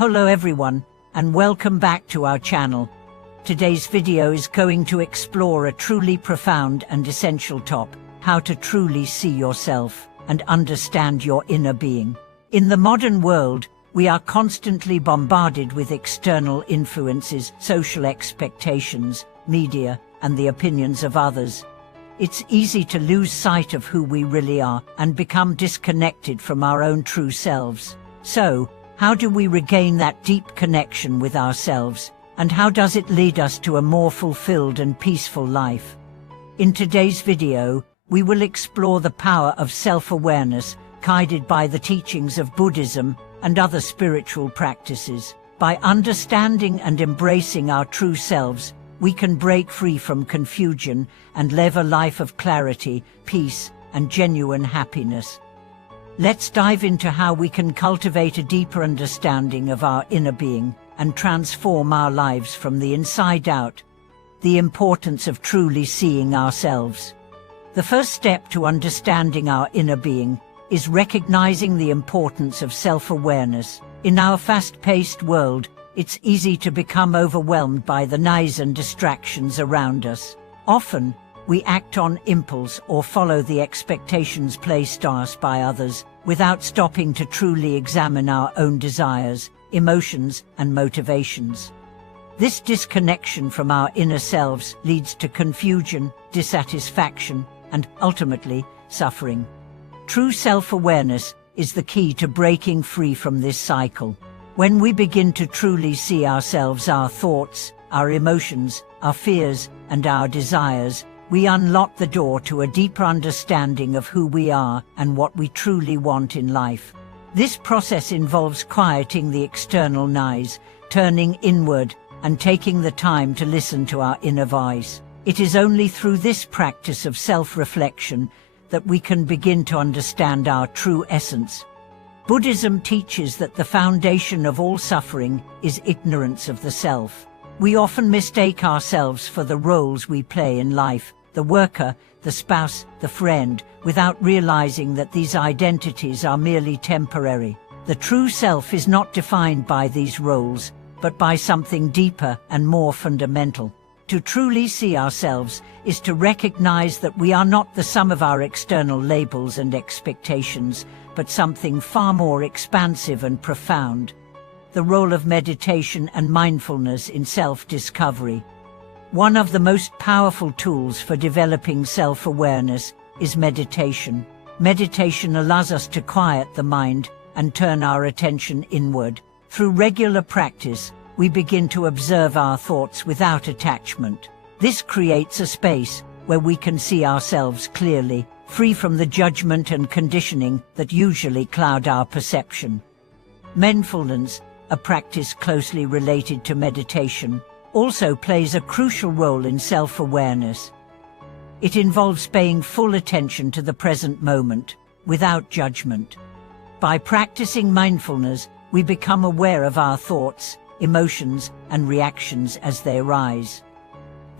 Hello everyone, and welcome back to our channel. Today's video is going to explore a truly profound and essential topic: how to truly see yourself and understand your inner being. In the modern world, we are constantly bombarded with external influences, social expectations, media, and the opinions of others. It's easy to lose sight of who we really are and become disconnected from our own true selves. So, how do we regain that deep connection with ourselves, and how does it lead us to a more fulfilled and peaceful life? In today's video, we will explore the power of self-awareness, guided by the teachings of Buddhism and other spiritual practices. By understanding and embracing our true selves, we can break free from confusion and live a life of clarity, peace, and genuine happiness. Let's dive into how we can cultivate a deeper understanding of our inner being and transform our lives from the inside out. The importance of truly seeing ourselves. The first step to understanding our inner being is recognizing the importance of self-awareness. In our fast-paced world, it's easy to become overwhelmed by the noise and distractions around us. Often, we act on impulse or follow the expectations placed on us by others, without stopping to truly examine our own desires, emotions, and motivations. This disconnection from our inner selves leads to confusion, dissatisfaction, and, ultimately, suffering. True self-awareness is the key to breaking free from this cycle. When we begin to truly see ourselves, our thoughts, our emotions, our fears, and our desires, we unlock the door to a deeper understanding of who we are and what we truly want in life. This process involves quieting the external noise, turning inward, and taking the time to listen to our inner voice. It is only through this practice of self-reflection that we can begin to understand our true essence. Buddhism teaches that the foundation of all suffering is ignorance of the self. We often mistake ourselves for the roles we play in life: the worker, the spouse, the friend, without realizing that these identities are merely temporary. The true self is not defined by these roles, but by something deeper and more fundamental. To truly see ourselves is to recognize that we are not the sum of our external labels and expectations, but something far more expansive and profound. The role of meditation and mindfulness in self-discovery. One of the most powerful tools for developing self-awareness is meditation. Meditation allows us to quiet the mind and turn our attention inward. Through regular practice, we begin to observe our thoughts without attachment. This creates a space where we can see ourselves clearly, free from the judgment and conditioning that usually cloud our perception. Mindfulness, a practice closely related to meditation, also plays a crucial role in self-awareness. It involves paying full attention to the present moment, without judgment. By practicing mindfulness, we become aware of our thoughts, emotions, and reactions as they arise.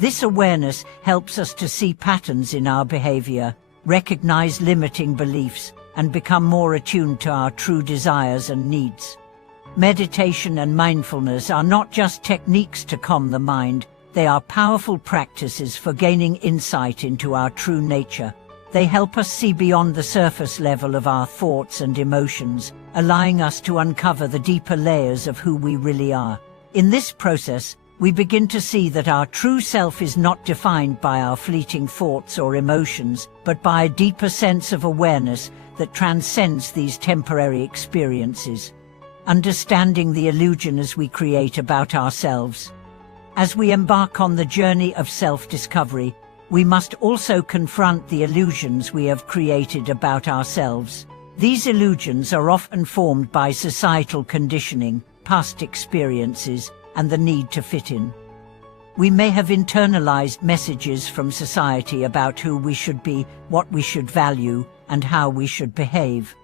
This awareness helps us to see patterns in our behavior, recognize limiting beliefs, and become more attuned to our true desires and needs. Meditation and mindfulness are not just techniques to calm the mind, they are powerful practices for gaining insight into our true nature. They help us see beyond the surface level of our thoughts and emotions, allowing us to uncover the deeper layers of who we really are. In this process, we begin to see that our true self is not defined by our fleeting thoughts or emotions, but by a deeper sense of awareness that transcends these temporary experiences. Understanding the illusions we create about ourselves. As we embark on the journey of self-discovery, we must also confront the illusions we have created about ourselves. These illusions are often formed by societal conditioning, past experiences, and the need to fit in. We may have internalized messages from society about who we should be, what we should value, and how we should behave.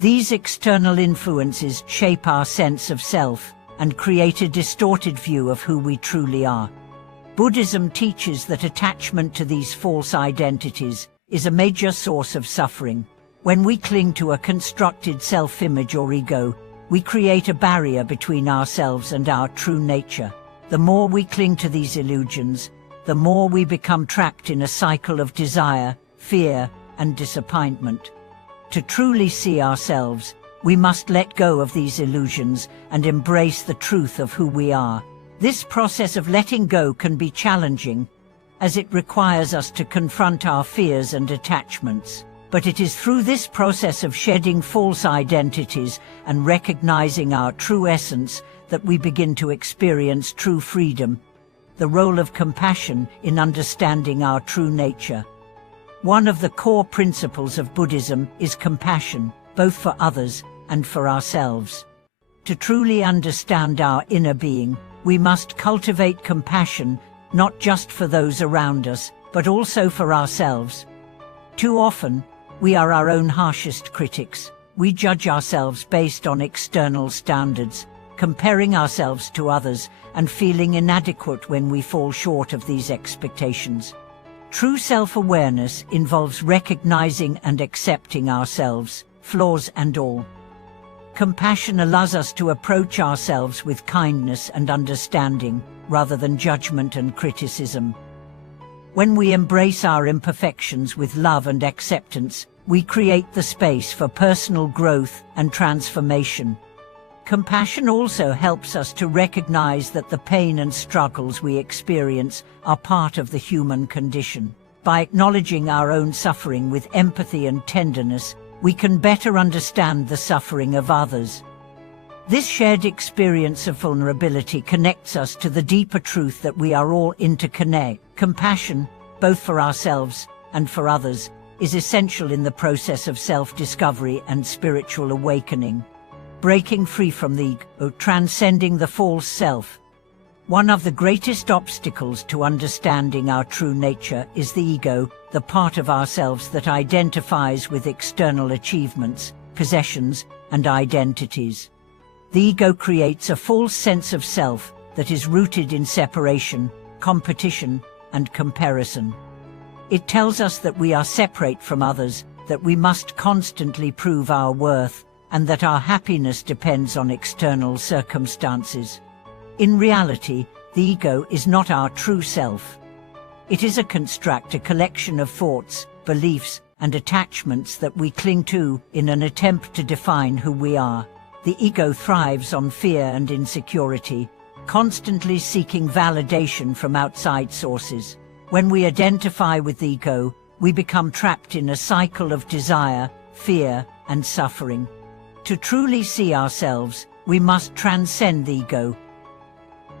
These external influences shape our sense of self and create a distorted view of who we truly are. Buddhism teaches that attachment to these false identities is a major source of suffering. When we cling to a constructed self-image or ego, we create a barrier between ourselves and our true nature. The more we cling to these illusions, the more we become trapped in a cycle of desire, fear, and disappointment. To truly see ourselves, we must let go of these illusions and embrace the truth of who we are. This process of letting go can be challenging, as it requires us to confront our fears and attachments. But it is through this process of shedding false identities and recognizing our true essence that we begin to experience true freedom. The role of compassion in understanding our true nature. One of the core principles of Buddhism is compassion, both for others and for ourselves. To truly understand our inner being, we must cultivate compassion, not just for those around us, but also for ourselves. Too often, we are our own harshest critics. We judge ourselves based on external standards, comparing ourselves to others and feeling inadequate when we fall short of these expectations. True self-awareness involves recognizing and accepting ourselves, flaws and all. Compassion allows us to approach ourselves with kindness and understanding, rather than judgment and criticism. When we embrace our imperfections with love and acceptance, we create the space for personal growth and transformation. Compassion also helps us to recognize that the pain and struggles we experience are part of the human condition. By acknowledging our own suffering with empathy and tenderness, we can better understand the suffering of others. This shared experience of vulnerability connects us to the deeper truth that we are all interconnected. Compassion, both for ourselves and for others, is essential in the process of self-discovery and spiritual awakening. Breaking free from the ego, transcending the false self. One of the greatest obstacles to understanding our true nature is the ego, the part of ourselves that identifies with external achievements, possessions, and identities. The ego creates a false sense of self that is rooted in separation, competition, and comparison. It tells us that we are separate from others, that we must constantly prove our worth, and that our happiness depends on external circumstances. In reality, the ego is not our true self. It is a construct, a collection of thoughts, beliefs, and attachments that we cling to in an attempt to define who we are. The ego thrives on fear and insecurity, constantly seeking validation from outside sources. When we identify with the ego, we become trapped in a cycle of desire, fear, and suffering. To truly see ourselves, we must transcend the ego.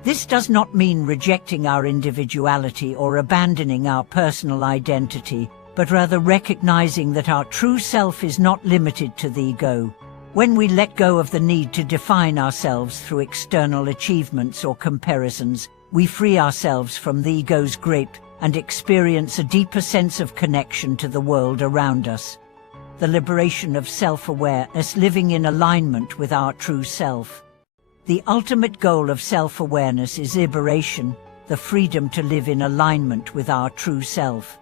This does not mean rejecting our individuality or abandoning our personal identity, but rather recognizing that our true self is not limited to the ego. When we let go of the need to define ourselves through external achievements or comparisons, we free ourselves from the ego's grip and experience a deeper sense of connection to the world around us. The liberation of self-awareness, living in alignment with our true self. The ultimate goal of self-awareness is liberation, the freedom to live in alignment with our true self.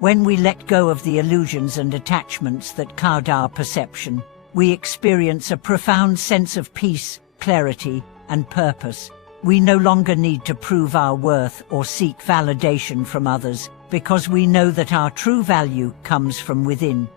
When we let go of the illusions and attachments that cloud our perception, we experience a profound sense of peace, clarity, and purpose. We no longer need to prove our worth or seek validation from others, because we know that our true value comes from within.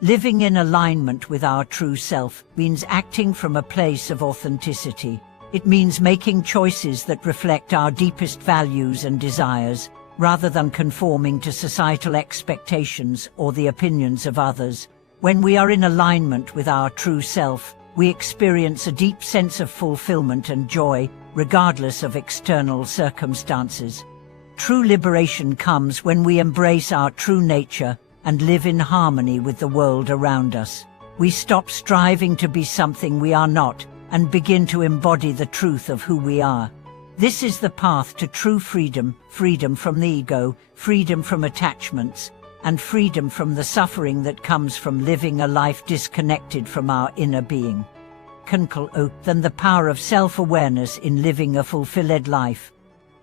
Living in alignment with our true self means acting from a place of authenticity. It means making choices that reflect our deepest values and desires, rather than conforming to societal expectations or the opinions of others. When we are in alignment with our true self, we experience a deep sense of fulfillment and joy, regardless of external circumstances. True liberation comes when we embrace our true nature and live in harmony with the world around us. We stop striving to be something we are not and begin to embody the truth of who we are. This is the path to true freedom, freedom from the ego, freedom from attachments, and freedom from the suffering that comes from living a life disconnected from our inner being. Then the power of self-awareness in living a fulfilled life.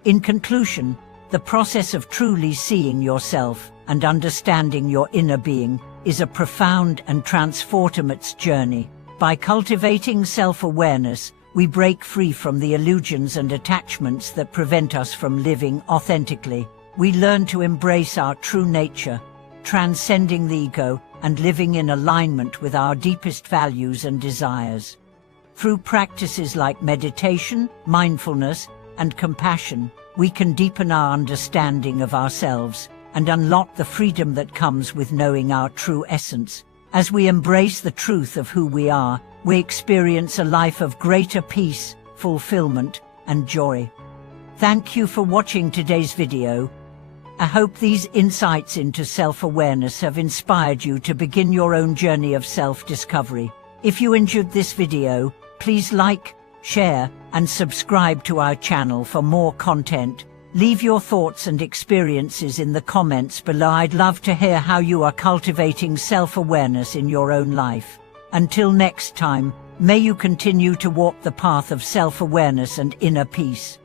In conclusion, the process of truly seeing yourself and understanding your inner being is a profound and transformative journey. By cultivating self-awareness, we break free from the illusions and attachments that prevent us from living authentically. We learn to embrace our true nature, transcending the ego and living in alignment with our deepest values and desires. Through practices like meditation, mindfulness, and compassion, we can deepen our understanding of ourselves and unlock the freedom that comes with knowing our true essence. As we embrace the truth of who we are, we experience a life of greater peace, fulfillment, and joy. Thank you for watching today's video. I hope these insights into self-awareness have inspired you to begin your own journey of self-discovery. If you enjoyed this video, please like, share, and subscribe to our channel for more content. Leave your thoughts and experiences in the comments below. I'd love to hear how you are cultivating self-awareness in your own life. Until next time, may you continue to walk the path of self-awareness and inner peace.